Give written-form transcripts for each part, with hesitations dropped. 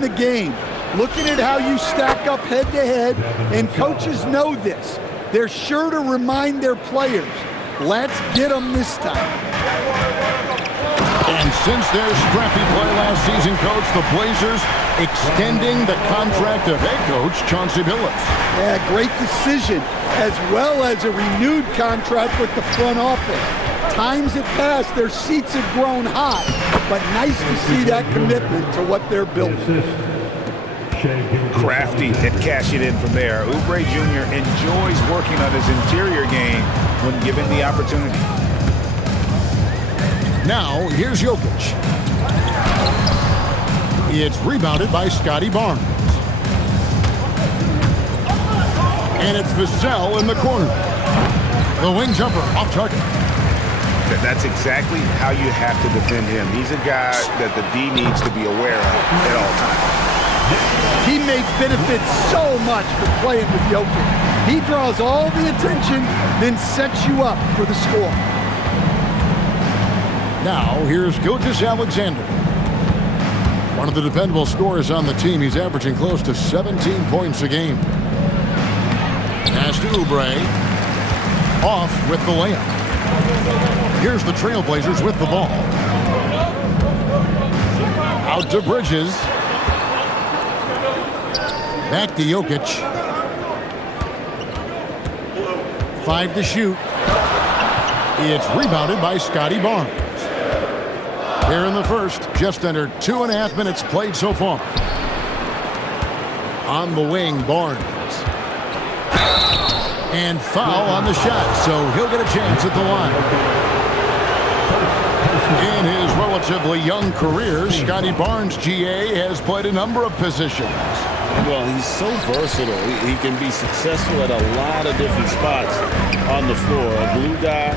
the game. Looking at how you stack up head-to-head, and coaches know this. They're sure to remind their players, let's get them this time. And since their scrappy play last season, Coach, the Blazers extending the contract of head coach Chauncey Billups. Yeah, great decision, as well as a renewed contract with the front office. Times have passed, their seats have grown hot, but nice to see that commitment to what they're building. Crafty at cashing in from there. Oubre Jr. enjoys working on his interior game when given the opportunity. Now, here's Jokic. It's rebounded by Scotty Barnes. And it's Vassell in the corner. The wing jumper off target. That's exactly how you have to defend him. He's a guy that the D needs to be aware of at all times. Teammates benefit so much from playing with Jokic. He draws all the attention, then sets you up for the score. Now, here's Gilgeous-Alexander. One of the dependable scorers on the team. He's averaging close to 17 points a game. Pass to Oubre. Off with the layup. Here's the Trailblazers with the ball. Out to Bridges. Back to Jokic. 5 to shoot. It's rebounded by Scotty Barnes. Here in the first, just under 2.5 minutes played so far. On the wing, Barnes. And foul on the shot, so he'll get a chance at the line. In his relatively young career, Scotty Barnes, GA, has played a number of positions. Well, he's so versatile. He can be successful at a lot of different spots on the floor. A glue guy,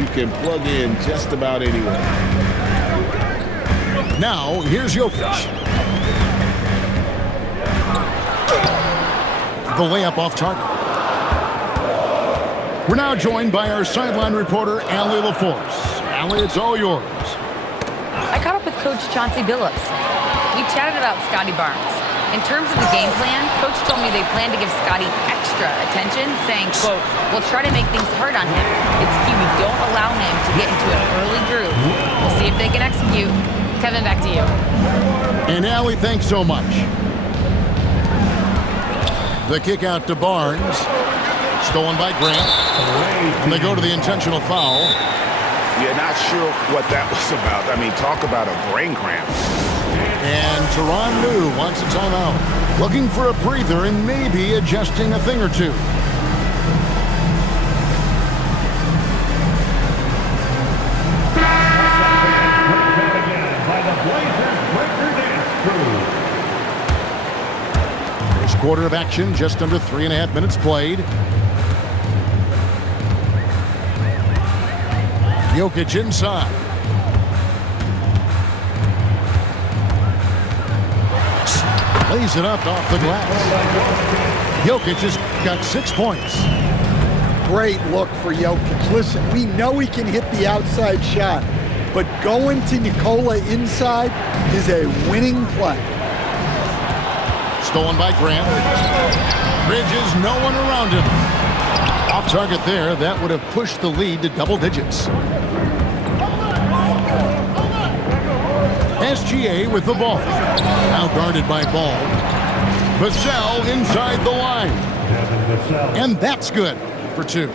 you can plug in just about anywhere. Now, here's Jokic. The layup off target. We're now joined by our sideline reporter, Allie LaForce. Allie, it's all yours. I caught up with Coach Chauncey Billups. We chatted about Scotty Barnes. In terms of the game plan, Coach told me they plan to give Scotty extra attention, saying, quote, we'll try to make things hard on him. It's key we don't allow him to get into an early groove. We'll see if they can execute. Kevin, back to you. And Allie, thanks so much. The kick out to Barnes. Stolen by Grant. And they go to the intentional foul. You're not sure what that was about. I mean, talk about a brain cramp. And Tyronn Lue wants a timeout. Looking for a breather and maybe adjusting a thing or two. First quarter of action, just under 3.5 minutes played. Jokic inside. Lays it up off the glass. Jokic has got 6 points. Great look for Jokic. Listen, we know he can hit the outside shot, but going to Nikola inside is a winning play. Stolen by Grant. Bridges, no one around him. Off target there. That would have pushed the lead to double digits. SGA with the ball. Now guarded by Ball. Vassell inside the line. And that's good for 2.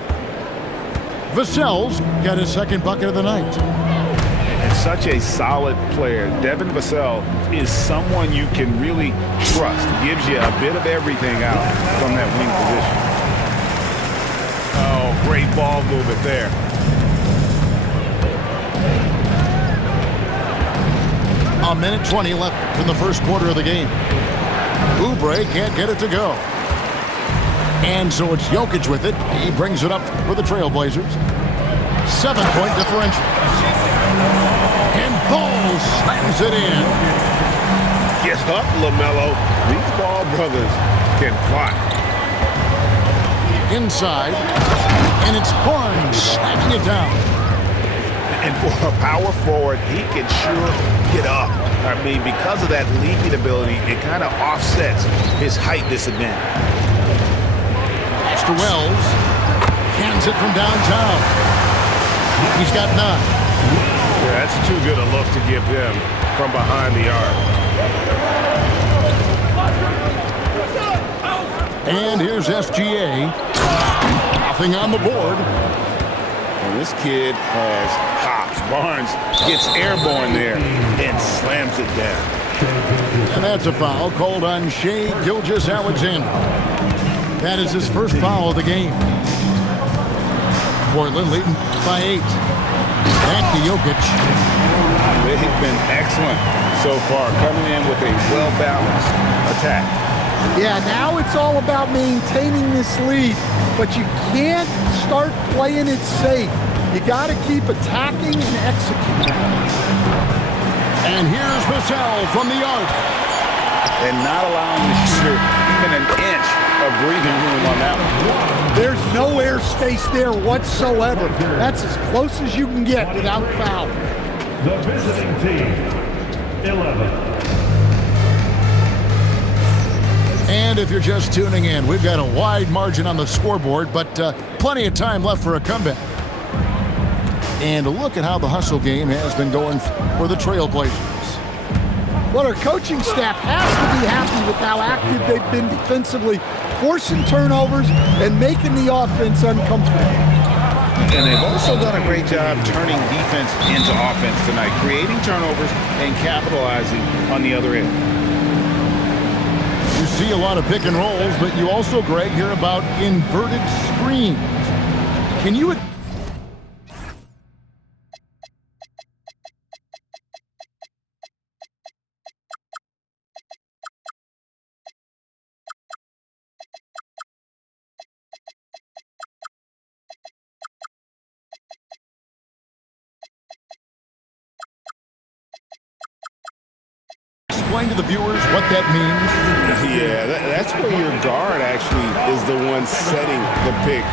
Vassell's got his second bucket of the night. And such a solid player. Devin Vassell is someone you can really trust. Gives you a bit of everything out from that wing position. Oh, great ball movement there. A minute 20 left in the first quarter of the game. Oubre can't get it to go. And so it's Jokic with it. He brings it up for the Trailblazers. 7-point differential. And Ball slams it in. Get up, LaMelo. These Ball brothers can fly. Inside. And it's Barnes slamming it down. And for a power forward, he can sure get up. I mean, because of that leaping ability, it kind of offsets his height disadvantage. Master Wells cans it from downtown. He's got 9. Yeah, that's too good a look to give him from behind the arc. And here's SGA. Nothing on the board. And this kid has hops. Barnes gets airborne there and slams it down. And that's a foul called on Shai Gilgeous-Alexander. That is his first foul of the game. Portland leading by 8. Back to Jokic. They've been excellent so far, coming in with a well-balanced attack. Yeah, now it's all about maintaining this lead, but you can't start playing it safe. You got to keep attacking and executing. And here's Vassell from the arc. And not allowing the shooter even an inch of breathing room on that one. There's no air space there whatsoever. That's as close as you can get without foul. The visiting team, 11. And if you're just tuning in, we've got a wide margin on the scoreboard, but plenty of time left for a comeback. And look at how the hustle game has been going for the Trailblazers. Well, our coaching staff has to be happy with how active they've been defensively, forcing turnovers and making the offense uncomfortable. And they've also done a great job turning defense into offense tonight, creating turnovers and capitalizing on the other end. You see a lot of pick and rolls, but you also, Greg, hear about inverted screens. Can you... explain to the viewers what that means? Yeah, that's where your guard actually is the one setting the pick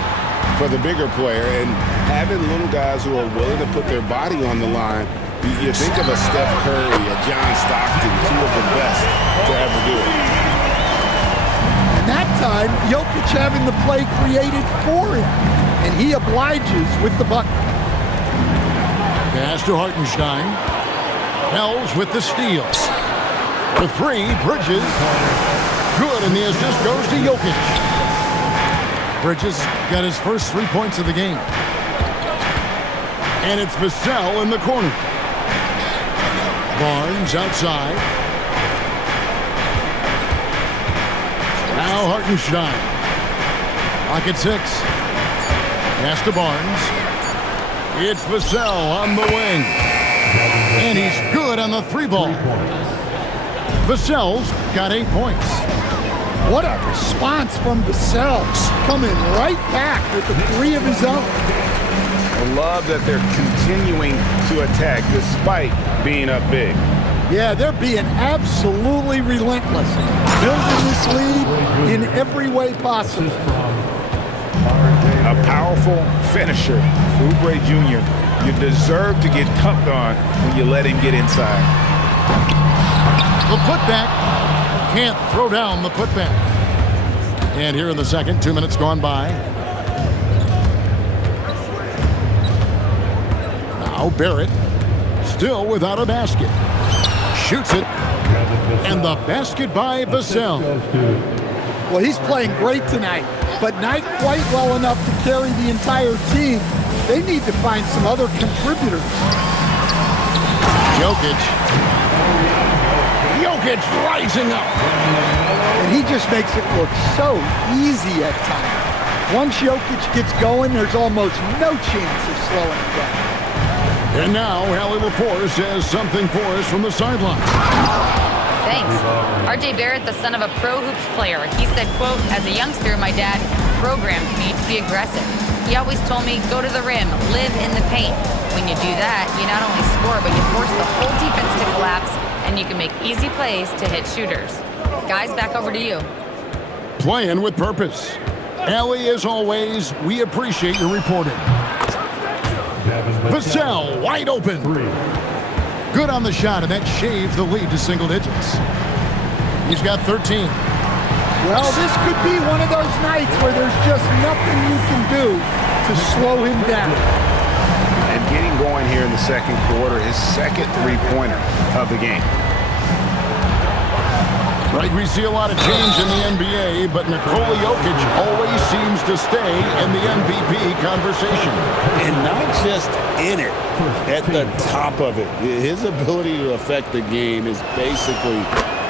for the bigger player, and having little guys who are willing to put their body on the line. You think of a Steph Curry, a John Stockton, 2 of the best to ever do it. And that time, Jokic having the play created for him, and he obliges with the bucket. Pass to Hartenstein. Hells with the steal. The 3, Bridges. Good, and the assist goes to Jokic. Bridges got his first 3 points of the game. And it's Vassell in the corner. Barnes outside. Now Hartenstein. Lock at 6. Pass to Barnes. It's Vassell on the wing. And he's good on the 3-ball. Vassell's got 8 points. What a response from Vassell, coming right back with the 3 of his own. I love that they're continuing to attack despite being up big. Yeah, they're being absolutely relentless, building this lead in every way possible. A powerful finisher, Oubre Jr. You deserve to get dunked on when you let him get inside. The putback. Can't throw down the putback. And here in the second, 2 minutes gone by. Now Barrett, still without a basket. Shoots it. And the basket by Vassell. Well, he's playing great tonight, but not quite well enough to carry the entire team. They need to find some other contributors. Jokic rising up. And he just makes it look so easy at times. Once Jokic gets going, there's almost no chance of slowing him down. And now, Hallie LaForce has something for us from the sideline. Thanks. R.J. Barrett, the son of a pro hoops player, he said, quote, as a youngster, my dad programmed me to be aggressive. He always told me, go to the rim, live in the paint. When you do that, you not only score, but you force the whole defense to collapse, and you can make easy plays to hit shooters. Guys, back over to you. Playing with purpose. Allie, as always, we appreciate your reporting. Vassell wide open. Good on the shot, and that shaves the lead to single digits. He's got 13. Well, this could be one of those nights where there's just nothing you can do to slow him down. And getting going here in the second quarter, his second three-pointer of the game. Right, we see a lot of change in the NBA, but Nikola Jokic always seems to stay in the MVP conversation. And not just in it, at the top of it. His ability to affect the game is basically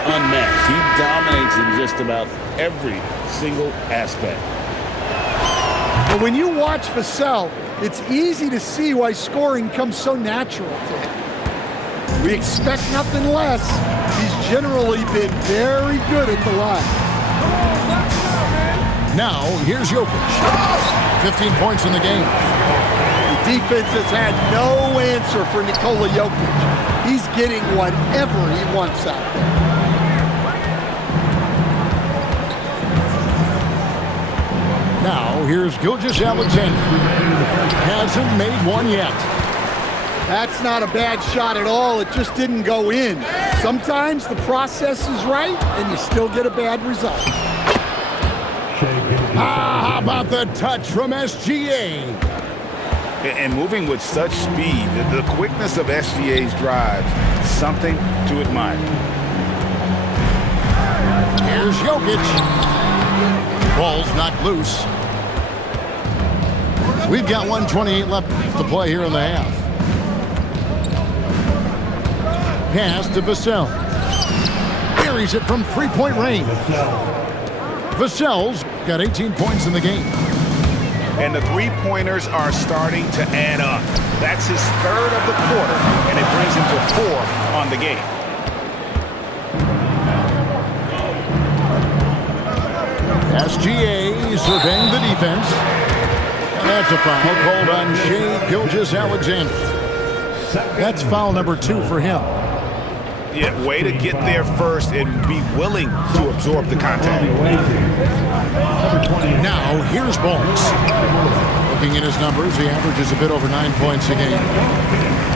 unmatched. He dominates in just about every single aspect. But when you watch Vassell, it's easy to see why scoring comes so natural to him. We expect nothing less. He's generally been very good at the line. Now, here's Jokic. 15 points in the game. The defense has had no answer for Nikola Jokic. He's getting whatever he wants out there. Now, here's Gilgeous-Alexander. Hasn't made one yet. That's not a bad shot at all. It just didn't go in. Sometimes the process is right, and you still get a bad result. How about the touch from SGA? And moving with such speed, the quickness of SGA's drives, something to admire. Here's Jokic. Ball's knocked loose. We've got 1:28 left to play here in the half. Pass to Vassell. Buries it from three-point range. Vassell's got 18 points in the game. And the three-pointers are starting to add up. That's his third of the quarter, and it brings him to 4 on the game. SGA surveying the defense. And that's a foul called on Shai Gilgeous-Alexander. That's foul number 2 for him. Yeah, way to get there first and be willing to absorb the contact. Now, here's Bolts. Looking at his numbers, he averages a bit over 9 points a game.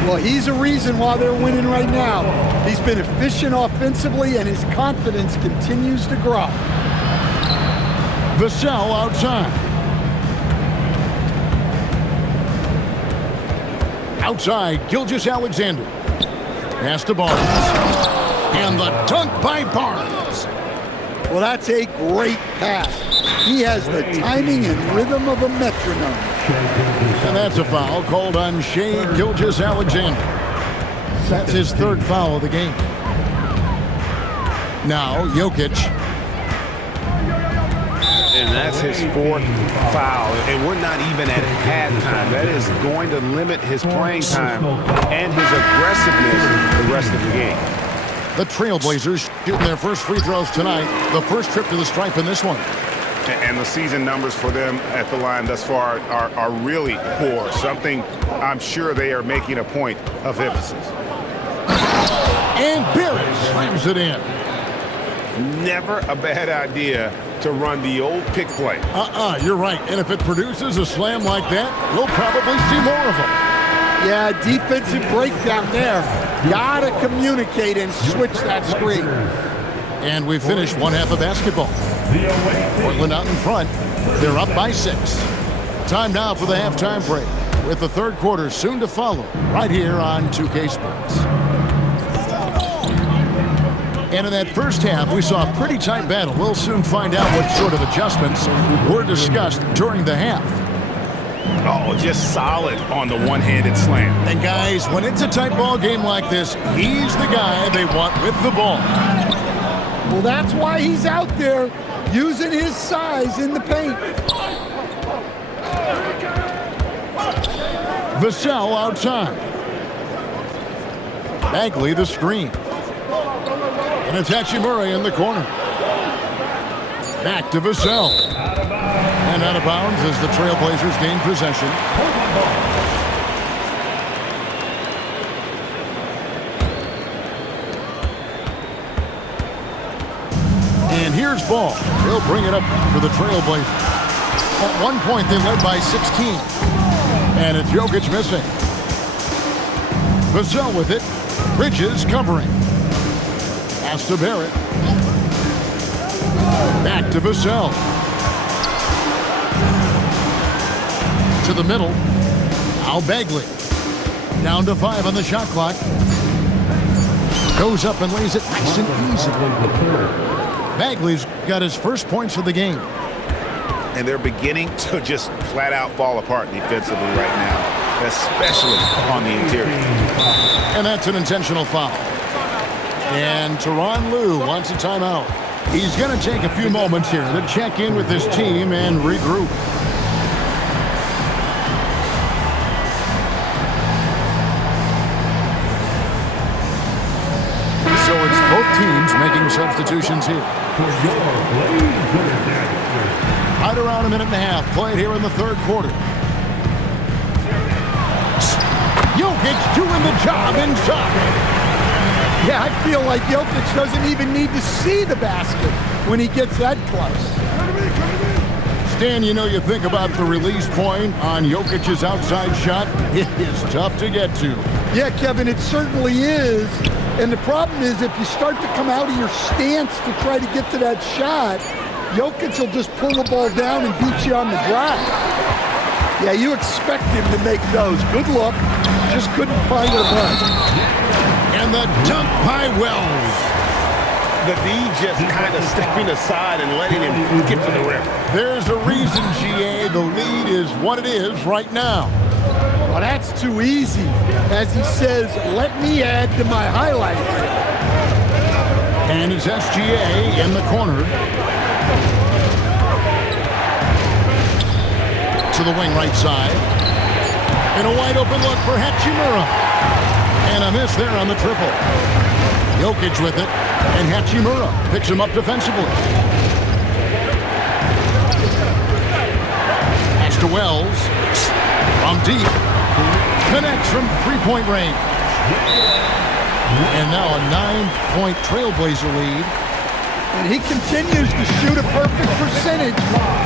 Well, he's a reason why they're winning right now. He's been efficient offensively, and his confidence continues to grow. Vassell outside. Outside, Gilgeous-Alexander. Pass to Barnes. And the dunk by Barnes. Well, that's a great pass. He has the timing and rhythm of a metronome. And that's a foul called on Shai Gilgeous-Alexander. That's his third foul of the game. Now, Jokic. And that's his 4th foul. And we're not even at halftime. That is going to limit his playing time and his aggressiveness the rest of the game. The Trailblazers shooting their first free throws tonight. The first trip to the stripe in this one. And the season numbers for them at the line thus far are really poor. Something I'm sure they are making a point of emphasis. And Barrett slams it in. Never a bad idea to run the old pick play. You're right. And if it produces a slam like that, we'll probably see more of them. Yeah, defensive breakdown there. Gotta communicate and switch that screen. And we finished one half of basketball. Portland out in front. They're up by 6. Time now for the halftime break, with the third quarter soon to follow, right here on 2K Sports. And in that first half, we saw a pretty tight battle. We'll soon find out what sort of adjustments were discussed during the half. Oh, just solid on the one-handed slam. And guys, when it's a tight ball game like this, he's the guy they want with the ball. Well, that's why he's out there using his size in the paint. Vassell outside. Bagley the screen. And it's Hachimura in the corner. Back to Vassell. And out of bounds as the Trailblazers gain possession. And here's Ball. He'll bring it up for the Trailblazers. At one point, they led by 16. And it's Jokic missing. Vassell with it. Bridges covering. Pass to Barrett. Back to Vassell. To the middle. Now Bagley. Down to 5 on the shot clock. Goes up and lays it nice and easy. Bagley's got his first points of the game. And they're beginning to just flat out fall apart defensively right now, especially on the interior. And that's an intentional foul. And Tyronn Lue wants a timeout. He's going to take a few moments here to check in with his team and regroup. So it's both teams making substitutions here. Right around a minute and a half played here in the third quarter. Jokic doing the job inside. Yeah, I feel like Jokic doesn't even need to see the basket when he gets that close. Stan, you think about the release point on Jokic's outside shot. It is tough to get to. Yeah, Kevin, it certainly is. And the problem is if you start to come out of your stance to try to get to that shot, Jokic will just pull the ball down and beat you on the drive. Yeah, you expect him to make those. Good look. Just couldn't find the ball. And the dunk by Wells. The D just kind of stepping aside and letting him get to the rim. There's a reason, GA, the lead is what it is right now. Well, that's too easy. As he says, let me add to my highlight reel. And it's SGA in the corner. To the wing right side. And a wide open look for Hachimura. And a miss there on the triple. Jokic with it. And Hachimura picks him up defensively. Pass to Wells. From deep. Connects from three-point range. And now a 9-point Trailblazer lead. And he continues to shoot a perfect percentage.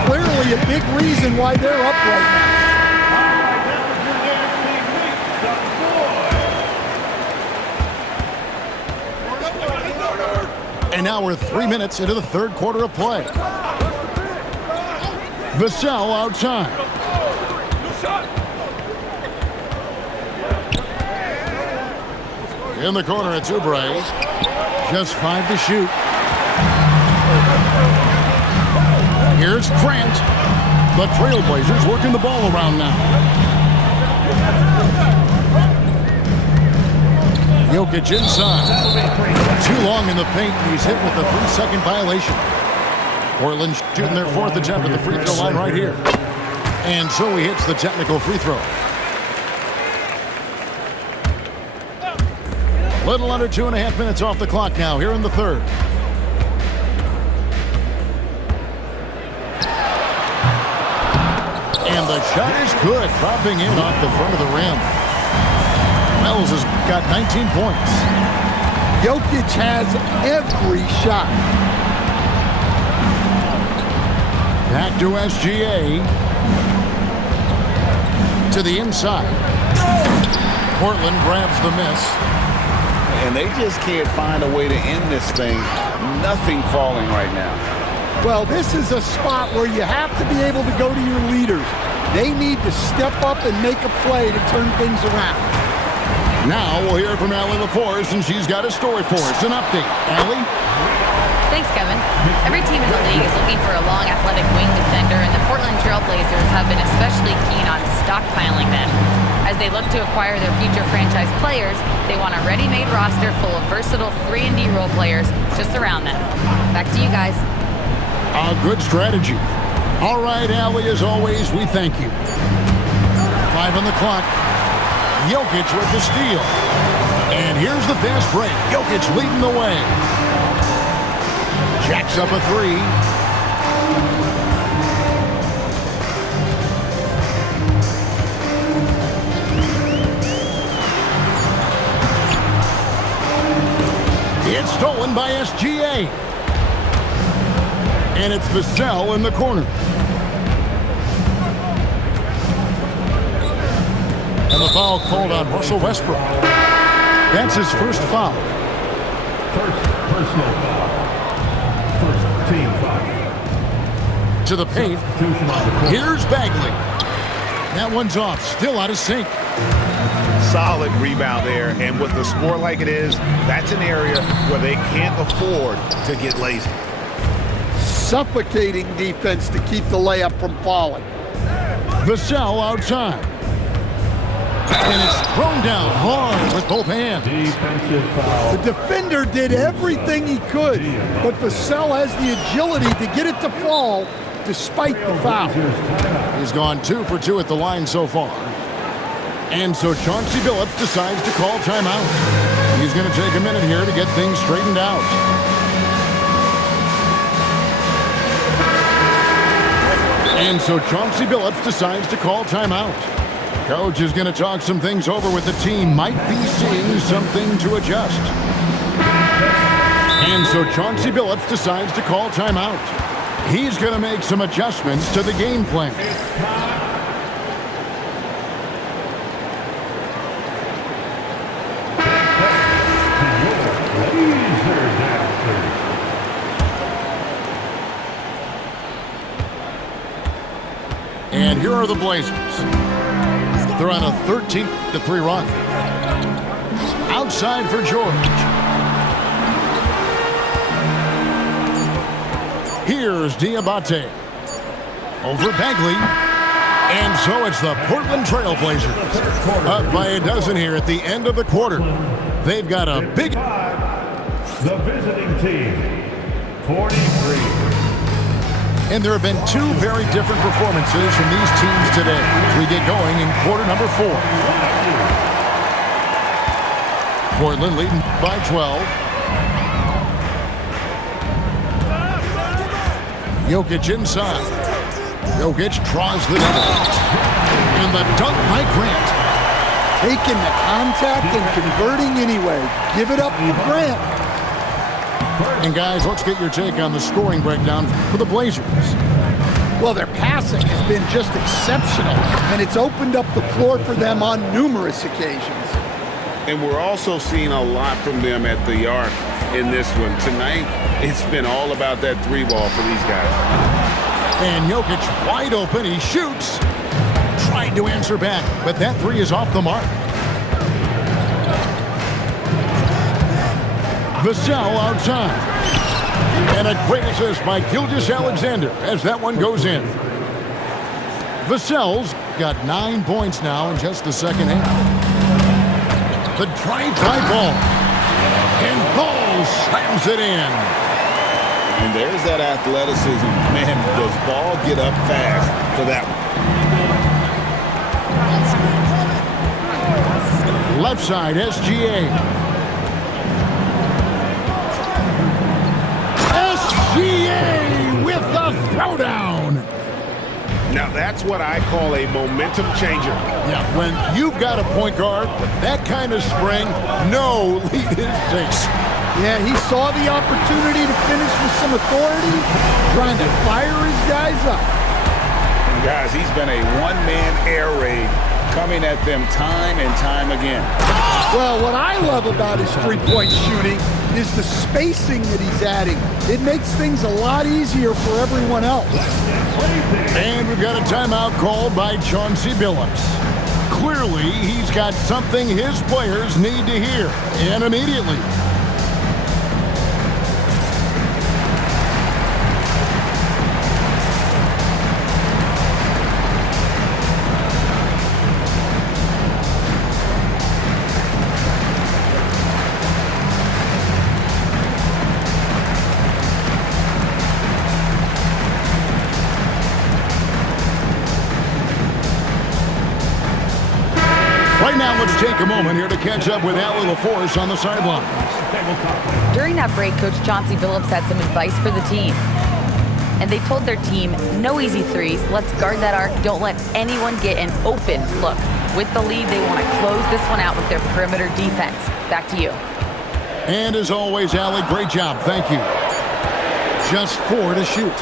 Clearly a big reason why they're up right now. And now we're 3 minutes into the third quarter of play. Vassell outside. In the corner, it's Oubre. Just 5 to shoot. Here's Grant. The Trailblazers working the ball around now. Jokic inside. Too long in the paint, and he's hit with a 3-second violation. Portland shooting their 4th attempt at the free throw line right here. And so he hits the technical free throw. Little under 2.5 minutes off the clock now here in the third. And the shot is good, dropping in off the front of the rim. Wells has got 19 points. Jokic has every shot. Back to SGA. To the inside. Portland grabs the miss. And they just can't find a way to end this thing. Nothing falling right now. Well, this is a spot where you have to be able to go to your leaders. They need to step up and make a play to turn things around. Now we'll hear from Allie LaForce, and she's got a story for us. An update. Allie? Thanks, Kevin. Every team in the league is looking for a long, athletic wing defender, and the Portland Trailblazers have been especially keen on stockpiling them. As they look to acquire their future franchise players, they want a ready-made roster full of versatile 3-and-D role players to surround them. Back to you guys. A good strategy. All right, Allie, as always, we thank you. 5 on the clock. Jokic with the steal. And here's the fast break. Jokic leading the way. Jacks up a 3. It's stolen by SGA. And it's Vassell in the corner. And the foul called on Russell Westbrook. That's his first foul. First personal foul. First team foul. To the paint. Substitution on the court. Here's Bagley. That one's off. Still out of sync. Solid rebound there, and with the score like it is, that's an area where they can't afford to get lazy. Suffocating defense to keep the layup from falling. Vassell outside. And it's thrown down hard with both hands. Defensive foul. The defender did everything he could, but Vassell has the agility to get it to fall despite the foul. He's gone 2 for 2 at the line so far. And so Chauncey Billups decides to call timeout. He's going to take a minute here to get things straightened out. And so Chauncey Billups decides to call timeout. Coach is going to talk some things over with the team. Might be seeing something to adjust. And so Chauncey Billups decides to call timeout. He's going to make some adjustments to the game plan. And here are the Blazers. They're on a 13-3 run. Outside for George. Here's Diabate. Over Bagley. And so it's the Portland Trail Blazers. Up by a dozen here at the end of the quarter. They've got a big... The visiting team, 43. And there have been 2 very different performances from these teams today as we get going in quarter number 4. Portland leading by 12. Jokic inside. Jokic draws the double. And the dunk by Grant. Taking the contact and converting anyway. Give it up for Grant. And guys, let's get your take on the scoring breakdown for the Blazers. Well, their passing has been just exceptional, and it's opened up the floor for them on numerous occasions. And we're also seeing a lot from them at the arc in this one. Tonight, it's been all about that 3-ball for these guys. And Jokic wide open. He shoots. Tried to answer back, but that 3 is off the mark. Vassell outside. And a great assist by Gilgeous-Alexander as that one goes in. Vassell's got 9 points now in just the second half. The drive-by ball. And Ball slams it in. And there's that athleticism. Man, does Ball get up fast for that one. Left side, SGA. SGA with the throwdown. Now that's what I call a momentum changer. Yeah, when you've got a point guard with that kind of spring, no lead is safe. Yeah, he saw the opportunity to finish with some authority, trying to fire his guys up. And guys, he's been a one-man air raid coming at them time and time again. Well, what I love about his three-point shooting is the spacing that he's adding. It makes things a lot easier for everyone else. And we've got a timeout called by Chauncey Billups. Clearly, he's got something his players need to hear, and immediately. Right now, let's take a moment here to catch up with Allie LaForce on the sidelines. During that break, Coach Chauncey Billups had some advice for the team. And they told their team, no easy threes. Let's guard that arc. Don't let anyone get an open look. With the lead, they want to close this one out with their perimeter defense. Back to you. And as always, Allie, great job. Thank you. Just 4 to shoot.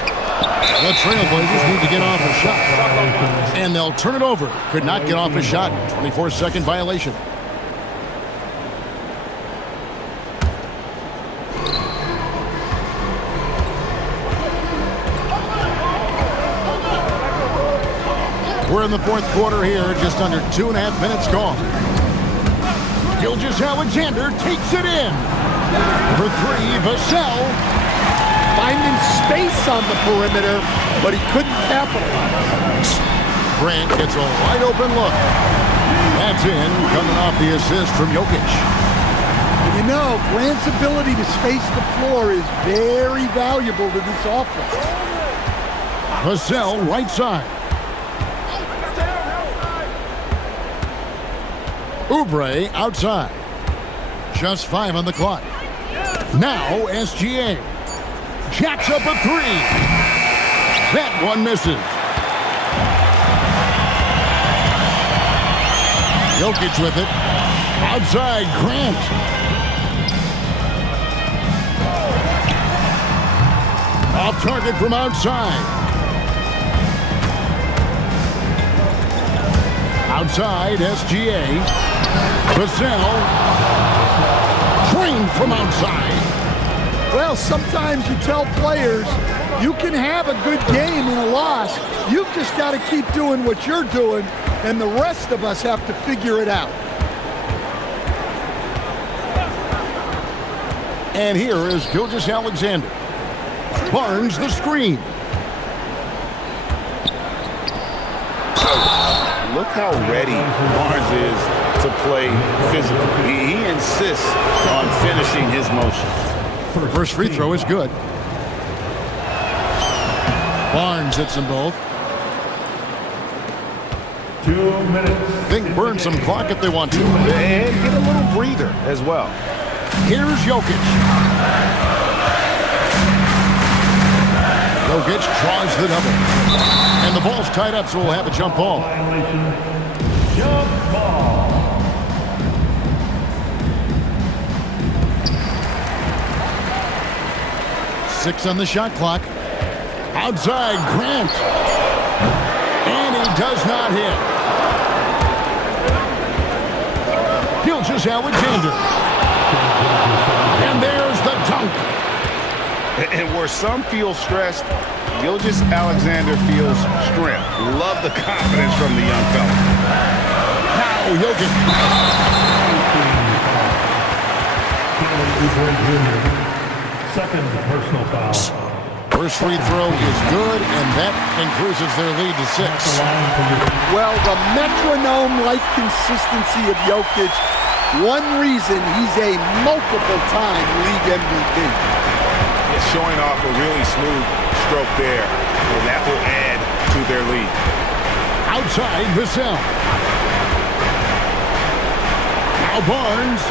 The Trailblazers need to get off a shot. And they'll turn it over. Could not get off a shot. 24-second violation. We're in the fourth quarter here, just under 2.5 minutes gone. Gilgeous-Alexander takes it in. For three, Vassell. Finding space on the perimeter, but he couldn't capitalize. Grant gets a wide open look. That's in, coming off the assist from Jokic. You know, Grant's ability to space the floor is very valuable to this offense. Vassell, right side. Oubre outside. Just 5 on the clock. Now SGA. Jacks up a three. That one misses. Jokic with it. Outside, Grant. Off target from outside. Outside, SGA. Vassell. Trained from outside. Well, sometimes you tell players you can have a good game in a loss. You've just got to keep doing what you're doing, and the rest of us have to figure it out. And here is Gilgeous-Alexander. Barnes the screen. Look how ready Barnes is to play physically. He insists on finishing his motion. First free throw is good. Barnes hits them both. 2 minutes. Think burn some clock if they want to. And get a little breather as well. Here's Jokic. Jokic draws the double. And the ball's tied up, so we'll have a jump ball. Violation. Jump ball. Six on the shot clock. Outside, Grant. And he does not hit. Gilgeous-Alexander. And there's the dunk. And where some feel stressed, Gilgeous-Alexander feels strength. Love the confidence from the young fella. Now Jokic. Second personal foul. First free throw is good, and that increases their lead to 6. Well, the metronome-like consistency of Jokic, one reason he's a multiple-time league MVP. It's showing off a really smooth stroke there, and that will add to their lead. Outside, Vassell. Now Barnes.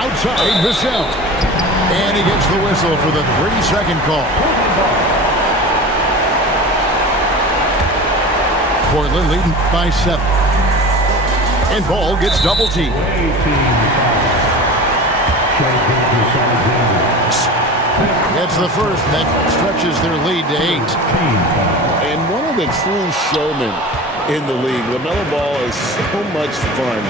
Outside, Vassell. And he gets the whistle for the 3-second call. Portland leading by 7. And ball gets double teamed. That's the first. That stretches their lead to 8. And one of the true showmen in the league, LaMelo Ball is so much fun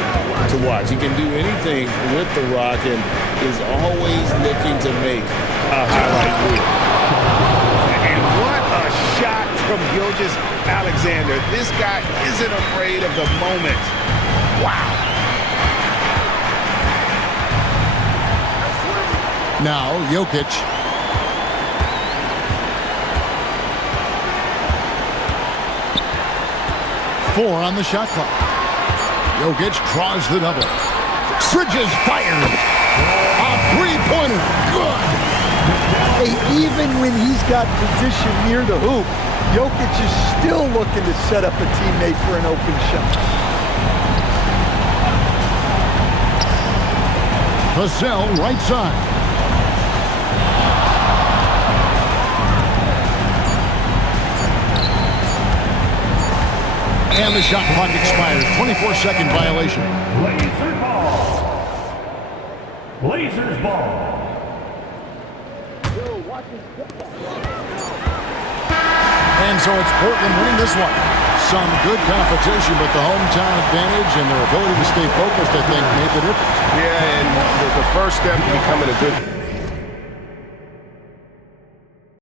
to watch. He can do anything with the rock and is always looking to make a highlight reel. And what a shot from Gilgeous-Alexander. This guy isn't afraid of the moment. Wow. Now Jokic. Four on the shot clock. Jokic draws the double. Bridges fired. A three-pointer. Good. Hey, even when he's got position near the hoop, Jokic is still looking to set up a teammate for an open shot. Vassell, right side. And the shot clock expires. 24-second violation. Blazers ball. Blazers ball. And so it's Portland winning this one. Some good competition, but the hometown advantage and their ability to stay focused, I think, made the difference. Yeah, and the first step to becoming a good